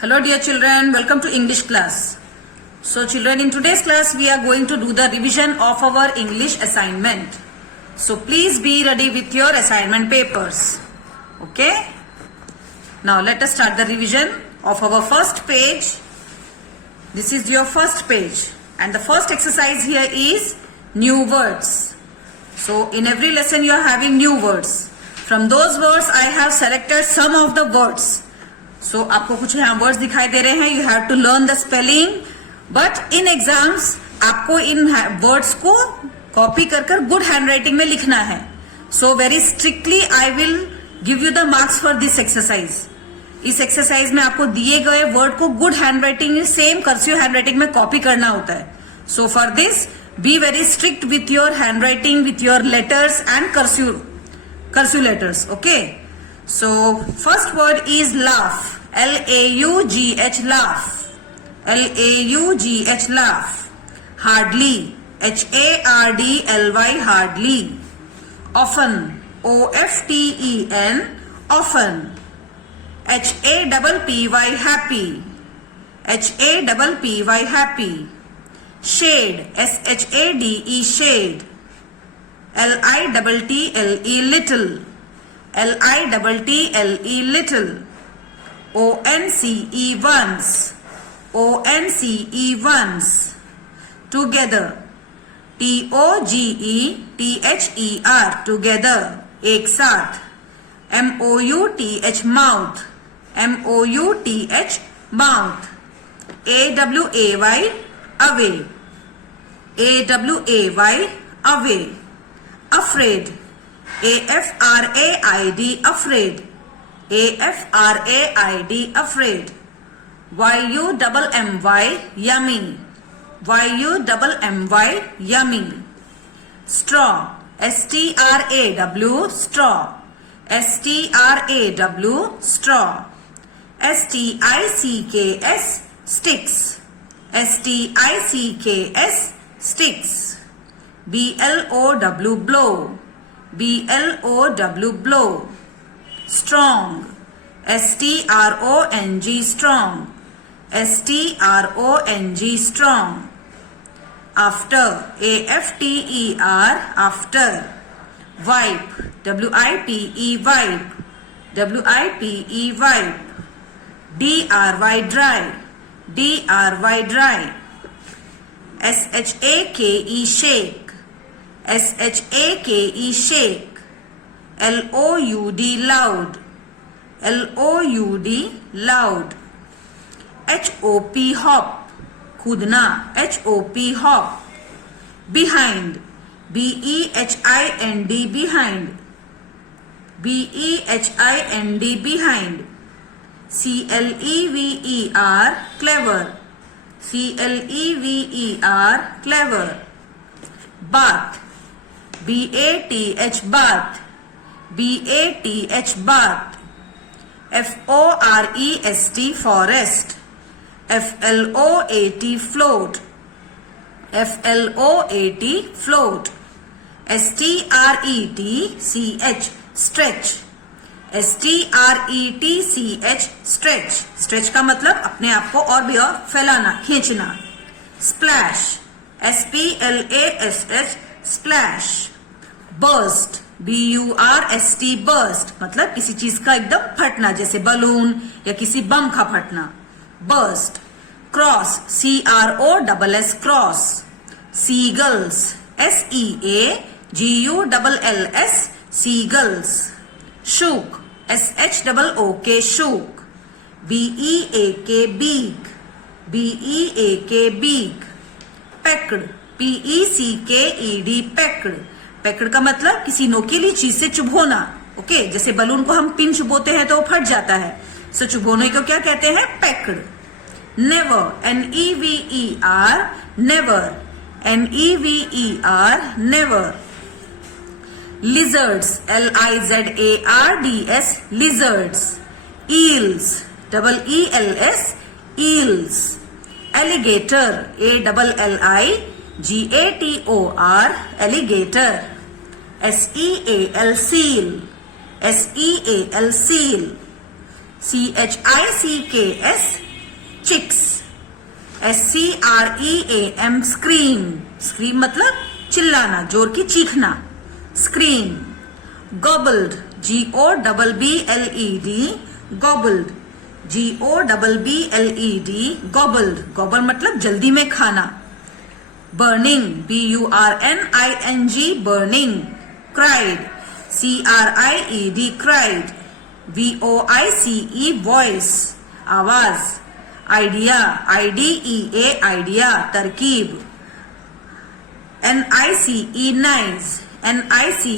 Hello dear children, welcome to English class. So children, in today's class we are going to do the revision of our English assignment. So please be ready with your assignment papers. Okay? Now let us start the revision of our first page. This is your first page and the first exercise here is new words. So in every lesson you are having new words. From those words I have selected some of the words. So आपको कुछ यहाँ words दिखाई दे रहे हैं. You have to learn the spelling, but in exams आपको इन words को कॉपी कर गुड हैंडराइटिंग में लिखना है. So very strictly I will give you the marks for this exercise. इस एक्सरसाइज में आपको दिए गए वर्ड को good handwriting same cursive handwriting में कॉपी करना होता है. So for this be very strict with your handwriting, with your letters and cursive letters. Okay. So first word is laugh. L-A-U-G-H, laugh. L-A-U-G-H, laugh. Hardly. H-A-R-D-L-Y, hardly. Often. O-F-T-E-N, often. H-A-P-P-Y, happy. H-A-P-P-Y, happy. Shade. S-H-A-D-E, shade. L-I-T-T-L-E, little. L-I-T-T-L-E, little. O-N-C-E, once. O-N-C-E, once. Together. T-O-G-E-T-H-E-R, together. एक साथ. M-O-U-T-H, mouth. M-O-U-T-H, mouth. A-W-A-Y, away. A-W-A-Y, away. Afraid. A-F-R-A-I-D, afraid. A-F-R-A-I-D, afraid. Y-U-M-M-Y, yummy. Y-U-M-M-Y, yummy. Straw. S-T-R-A-W, straw. S-T-R-A-W, straw. S-T-I-C-K-S, sticks. S-T-I-C-K-S, sticks. B-L-O-W, blow. B-L-O-W, blow. Strong. S-T-R-O-N-G, strong. S-T-R-O-N-G, strong. After. A-F-T-E-R, after. Wipe. W-I-P-E, wipe. W-I-P-E, wipe. D-R-Y, dry. D-R-Y, dry. S-H-A-K-E, shake. S-H-A-K-E, shake. L-O-U-D, loud. L-O-U-D, loud. H-O-P, hop. कूदना. H-O-P, hop. Behind. B-E-H-I-N-D, behind. B-E-H-I-N-D, behind. C-L-E-V-E-R, clever. C-L-E-V-E-R, clever. Bath. B-A-T-H, bath. B-A-T-H, bath. F-O-R-E-S-T, forest. F-L-O-A-T, float. F-L-O-A-T, float. S-T-R-E-T-C-H, stretch. S-T-R-E-T-C-H, stretch. Stretch का मतलब अपने आप को और भी और फैलाना, खींचना. Splash. S-P-L-A-S-H, splash. Burst. B-U-R-S-T, burst. मतलब किसी चीज का एकदम फटना, जैसे बलून या किसी बम का फटना. Burst. Cross. C-R-O-S-S, cross. Seagulls. S-E-A-G-U-L-L-S, seagulls. Shook. S-H-O-O-K, shook. B-E-A-K, beak. B-E-A-K, beak. Pecked. P-E-C-K-E-D, pecked. Pecked का मतलब किसी नोकीली चीज से चुभोना. ओके, जैसे बलून को हम पिन चुभोते हैं तो वो फट जाता है. सो चुभोने को क्या कहते हैं? pecked. Never. N-E-V-E-R, never. N-E-V-E-R, never. Lizards. L-I-Z-A-R-D-S, lizards. Eels. E-E-L-S, eels. Alligator. A-L-L-I-G-A-T-O-R, alligator. S-E-A-L, seal. S-E-A-L, seal. C-H-I-C-K-S, chicks, SCREAM scream, scream मतलब चिल्लाना, जोर की चीखना, scream. Gobbled, GOBBLED, gobbled, GOBBLED, gobbled, gobble मतलब जल्दी में खाना। Burning, BURNING, burning. Cried, CRIED, cried, VOICE, voice, आवाज। आइडिया, IDEA, आइडिया, तरकीब। NICE, nice, NICE,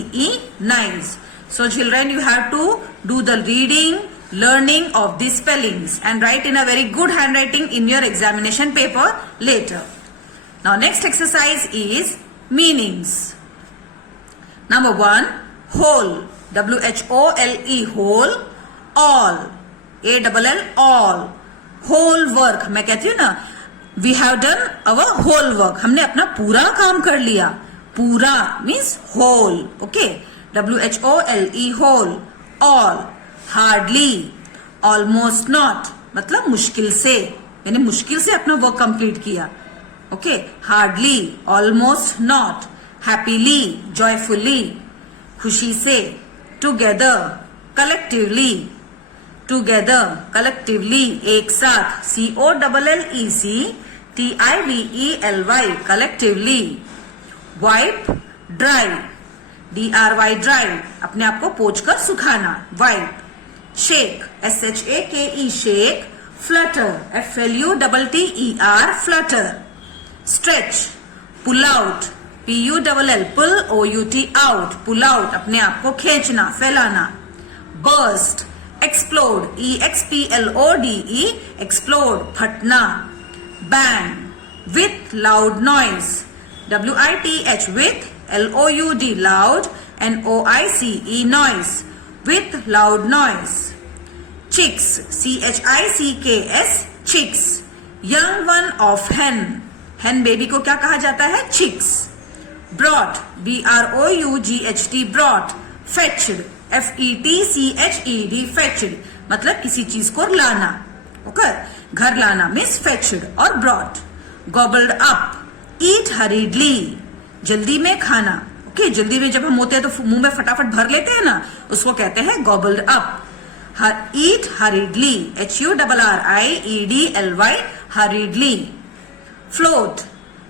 nice. So children, you have to do the reading, learning of these spellings and write in a very good handwriting in your examination paper later. Now next exercise is meanings. Number 1, whole, WHOLE, whole, all, ALL, all, whole work. मैं कहती हूँ ना, we have done our whole work, हमने अपना पूरा काम कर लिया, पूरा means whole, okay, WHOLE, whole, all, hardly, almost not, मतलब मुश्किल से, मैंने मुश्किल से अपना वर्क कंप्लीट किया, okay, hardly, almost not, happily, joyfully, खुशी से, टुगेदर, कलेक्टिवली, टुगेदर, कलेक्टिवली, एक साथ, COLLECTIVELY, collectively, wipe, dry, DRY, dry, अपने आप को पोंछकर सुखाना, wipe. Shake, SHAKE, shake, flutter, FLUTTER, flutter. Stretch, pull out, PULL, pull, OUT, out, pull out, अपने आप को खींचना, फैलाना। बर्स्ट, एक्सप्लोड, EXPLODE, एक्सप्लोड, फटना। Bang, with loud noise, WITH, with, LOUD, loud, NOICE, noise, with loud noise. Chicks, CHICKS, chicks, young one of hen, hen baby को क्या कहा जाता है? Chicks. Brought, BROUGHT, brought. Fetched, FETCHED, fetched, मतलब किसी चीज को लाना, ओके, घर लाना मीन्स फेच्ड और brought. Gobbled up, eat hurriedly, जल्दी में खाना, ओके, जल्दी में जब हम होते हैं तो मुंह में फटाफट भर लेते हैं ना, उसको कहते हैं gobbled up. Eat hurriedly, HURRIEDLY, hurriedly. Float,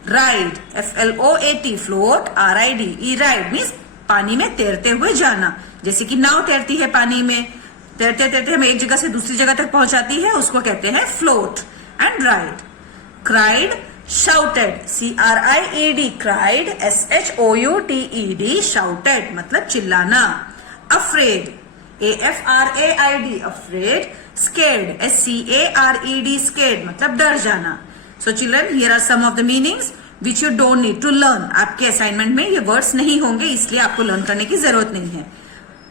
ride, FLOAT, float, RIDE, ride means पानी में तैरते हुए जाना, जैसे कि नाव तैरती है पानी में, तैरते तैरते हमें एक जगह से दूसरी जगह तक पहुंचाती है, उसको कहते हैं float and ride. Cried, shouted, CRIED, cried, SHOUTED, shouted, मतलब चिल्लाना। Afraid, AFRAID, afraid. Scared, SCARED, scared, मतलब डर जाना। So children, here are some of the meanings which you don't need to learn. आपके असाइनमेंट में ये वर्ड्स नहीं होंगे, इसलिए आपको लर्न करने की जरूरत नहीं है,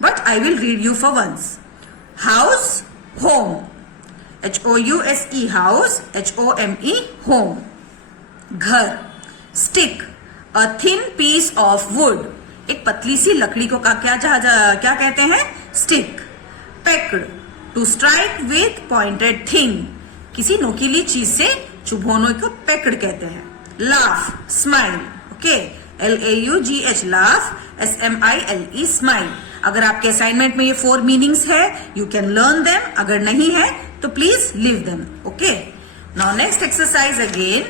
but I will read you for once. House, home, HOUSE, house, HOME, home. घर, stick, a thin piece of wood, एक पतली सी लकड़ी को क्या कहते हैं? Stick. Pecked, to strike with pointed thing, किसी नोकीली चीज से चुभोने को पेक्ड कहते हैं। Laugh, smile, okay, LAUGH, laugh, SMILE, smile. अगर आपके असाइनमेंट में ये 4 मीनिंग्स है, यू कैन लर्न देम, अगर नहीं है तो please leave them, okay. Now next exercise again,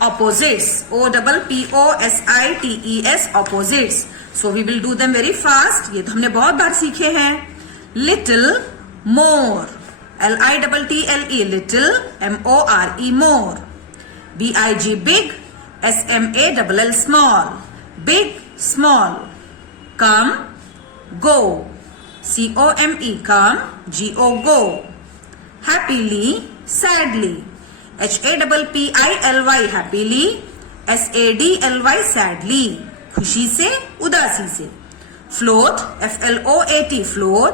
opposites, OPPOSITES, opposites. So we will do them very fast. ये तो हमने बहुत बार सीखे हैं। Little, more, LITTLE, little, MORE, more. BIG, big, SMALL, small, big, small. Come, go, COME, come, GO, go. Happily, sadly, HAPPILY, happily, SADLY, sadly, खुशी से, उदासी से। Float, FLOAT, float,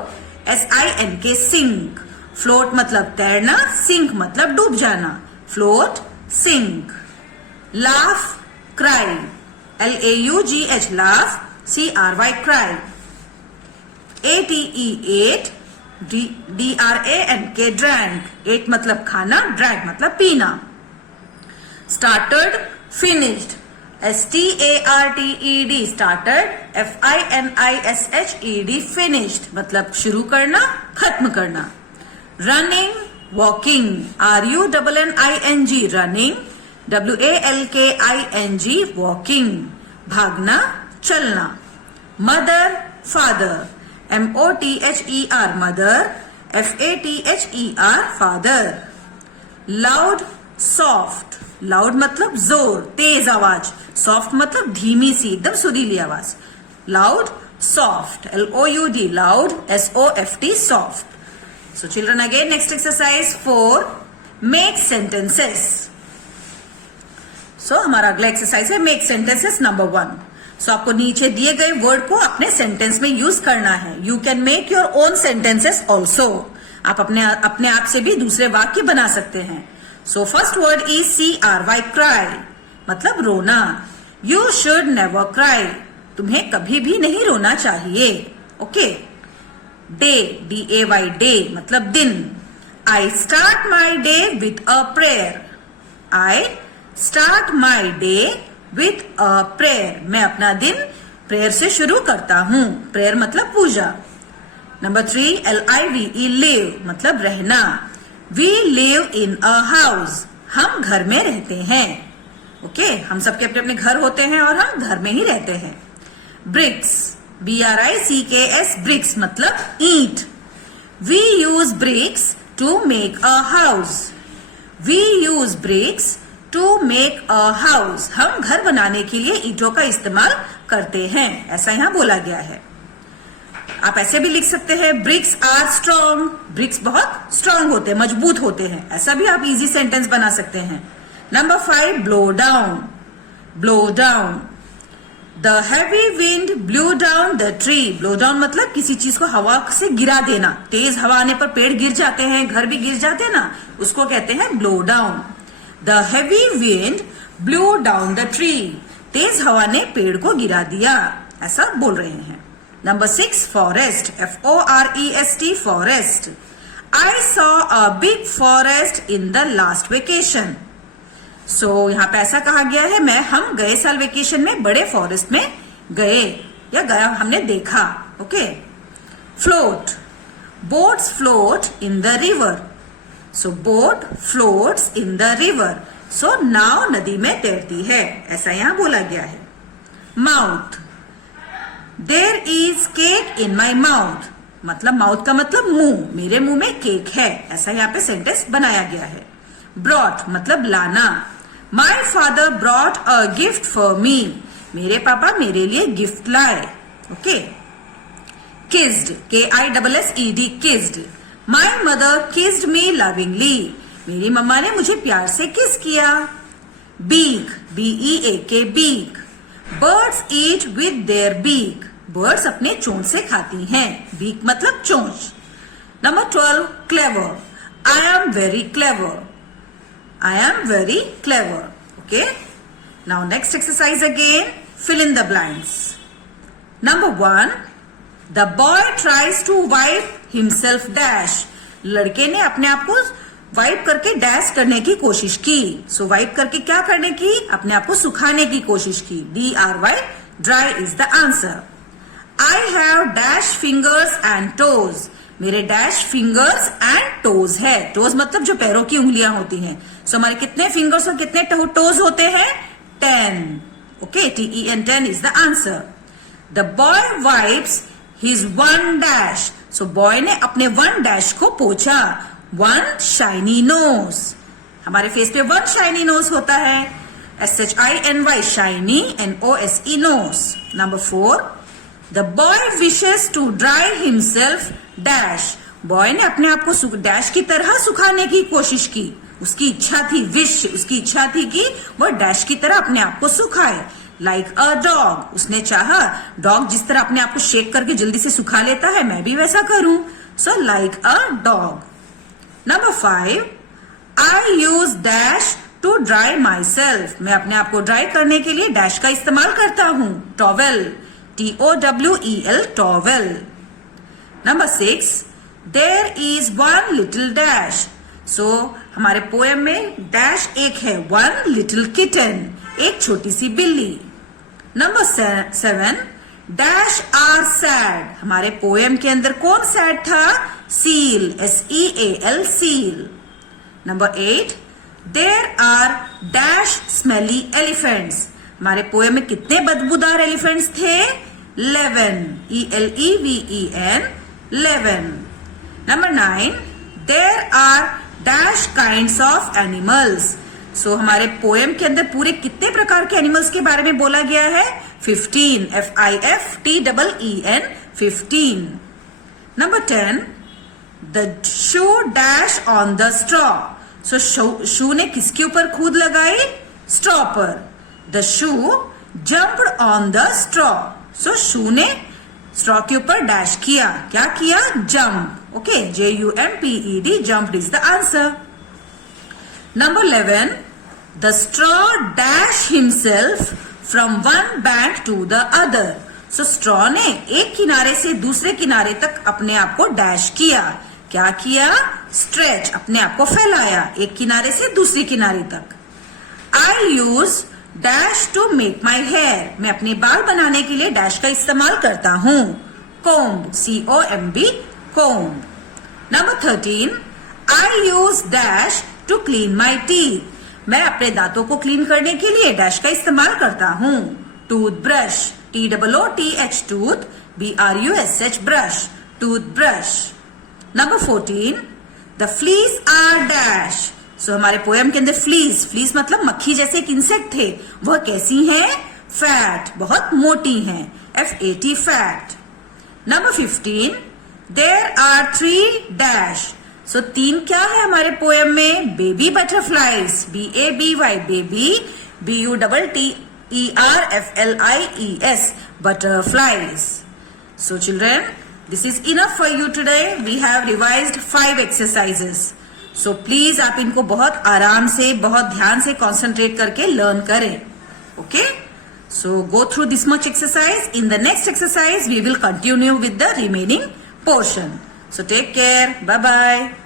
SINK, sink, float मतलब तैरना, सिंक मतलब डूब जाना, float, sink. Laugh, cry, LAUGH, laugh, CRY, cry. ATE, ate, DRANK drank. Ate मतलब खाना, ड्रैंक मतलब पीना। Started, finished, STARTED started, FINISHED finished मतलब शुरू करना, खत्म करना। Running, walking, RUNNING running, WALKING walking भागना, चलना। Mother, father, MOTHER mother, FATHER father. Loud, soft, loud मतलब जोर, तेज आवाज, सॉफ्ट मतलब धीमी सी, एकदम सुरीली आवाज। Loud, soft, LOUD loud, SOFT soft. So children, again next exercise 4, make sentences. So हमारा अगला एक्सरसाइज है make sentences number 1. So आपको नीचे दिए गए वर्ड को अपने सेंटेंस में यूज करना है. You can make your own sentences also. आप अपने आप से भी दूसरे वाक्य बना सकते हैं. So first word is CRY, cry, मतलब रोना. You should never cry. तुम्हें कभी भी नहीं रोना चाहिए. Okay. डे, DAY डे मतलब दिन. I start my day with a prayer. I start my day with a prayer. मैं अपना दिन प्रेयर से शुरू करता हूं. प्रेयर मतलब पूजा. नंबर 3, LIVE live मतलब रहना. We live in a house. हम घर में रहते हैं. ओके, हम सबके अपने अपने घर होते हैं और हम घर में ही रहते हैं. ब्रिक्स, BRICKS bricks मतलब ईंट. We use bricks to make a house. We use bricks to make a house. हम घर बनाने के लिए ईंटों का इस्तेमाल करते हैं, ऐसा यहाँ बोला गया है. आप ऐसे भी लिख सकते हैं, ब्रिक्स आर स्ट्रॉन्ग. ब्रिक्स बहुत स्ट्रॉन्ग होते हैं, मजबूत होते हैं. ऐसा भी आप इजी सेंटेंस बना सकते हैं. Number 5, blow down. Blow down. The heavy wind blew down the tree. Blow down मतलब किसी चीज को हवा से गिरा देना. तेज हवा आने पर पेड़ गिर जाते हैं, घर भी गिर जाते हैं ना, उसको कहते हैं blow down. The heavy wind blew down the tree. तेज हवा ने पेड़ को गिरा दिया, ऐसा बोल रहे हैं. Number 6, forest. FOREST forest. I saw a big forest in the last vacation. सो यहाँ पे ऐसा कहा गया है, हम गए साल वेकेशन में बड़े फॉरेस्ट में गए या गया हमने देखा. Okay. Float. Boats float in the river. So boat floats in the river. So नाव नदी में तैरती है, ऐसा यहाँ बोला गया है. Mouth. There is cake in my mouth. मतलब माउथ का मतलब मुंह, मेरे मुंह में केक है, ऐसा यहाँ पे सेंटेंस बनाया गया है. ब्रॉट मतलब लाना. My father brought a gift for me. मेरे पापा मेरे लिए गिफ्ट लाए. Okay. Kissed. KISSED kissed. My mother kissed me lovingly. मेरी मम्मा ने मुझे प्यार से किस किया. Beak. BEAK beak. Birds eat with their beak. Birds अपने चोंच से खाती हैं. Beak मतलब चोंच. Number 12, clever. I am very clever. I am very clever. Okay. Now next exercise again. Fill in the blanks. Number 1. The boy tries to wipe himself dash. लड़के ने अपने आप को वाइप करके डैश करने की कोशिश की. So वाइप करके क्या करने की? अपने आप को सुखाने की कोशिश की. DRY dry is the answer. I have dash fingers and toes. मेरे डैश फिंगर्स एंड टोज है. टोज मतलब जो पैरों की उंगलियां होती हैं. सो हमारे कितने फिंगर्स और कितने टोज होते हैं? 10. Okay. TEN 10 is the answer. The boy wipes his one dash. So boy ने अपने वन डैश को पोंछा. One shiny nose. हमारे फेस पे वन शाइनी नोज होता है. SHINY shiny, NOSE nose. Number 4. The boy wishes to dry himself dash. Boy ने अपने आप को डैश की तरह सुखाने की कोशिश की. उसकी इच्छा थी, उसकी इच्छा थी कि वह डैश की तरह अपने आप को सुखाए. Like a dog. उसने चाहा डॉग जिस तरह अपने आप को शेक करके जल्दी से सुखा लेता है, मैं भी वैसा करूं. So like a dog. Number 5. I use dash to dry myself. मैं अपने आप को ड्राई करने के लिए डैश का इस्तेमाल करता हूं. Towel. TOWEL towel. Number 6. There is one little dash. So हमारे पोएम में डैश एक है, वन लिटिल किटन, एक छोटी सी बिल्ली। Number 7, dash are sad. हमारे पोएम के अंदर कौन सैड था? Seal, SEAL, seal. Number 8, there are dash smelly elephants. हमारे पोएम में कितने बदबूदार एलिफेंट्स थे? 11, ELEVEN, 11। Number 9, there are dash kinds of animals. So हमारे पोएम के अंदर पूरे कितने प्रकार के एनिमल्स के बारे में बोला गया है? 15, FIFTEEN, 15। Number 10, the shoe dash on the straw. So shoe ने किसके ऊपर कूद लगाई? स्ट्रॉ पर। The shoe jumped on the straw. So shoe ने स्ट्रॉ के ऊपर डैश किया। क्या किया? Jump. Okay, JUMPED, jumped is the answer. Number 11, the straw dash himself from one bank to the other. So straw ने एक किनारे से दूसरे किनारे तक अपने आप को डैश किया। क्या किया? स्ट्रेच, अपने आप को फैलाया एक किनारे से दूसरे किनारे तक। I use dash to make my hair. मैं अपने बाल बनाने के लिए डैश का इस्तेमाल करता हूं। Comb, COMB, comb. Number 13, I use dash to clean my teeth. मैं अपने दांतों को क्लीन करने के लिए डैश का इस्तेमाल करता हूं। Toothbrush, TOOTH, tooth, BRUSH, brush, toothbrush. Number 14, the fleas are dash. So हमारे पोएम के अंदर फ्लीस मतलब मक्खी जैसे एक इंसेक्ट थे। वह कैसी हैं? फैट, बहुत मोटी हैं, FAT, fat. Number 15, there are 3 dash. सो 3 क्या है हमारे पोएम में? Baby butterflies, BABY, baby, BUTTERFLIES, butterflies. So children, this is enough for you today. We have revised 5 exercises. So please आप इनको बहुत आराम से, बहुत ध्यान से concentrate करके learn करें. Okay? So go through this much exercise. In the next exercise, we will continue with the remaining portion. So take care. Bye bye.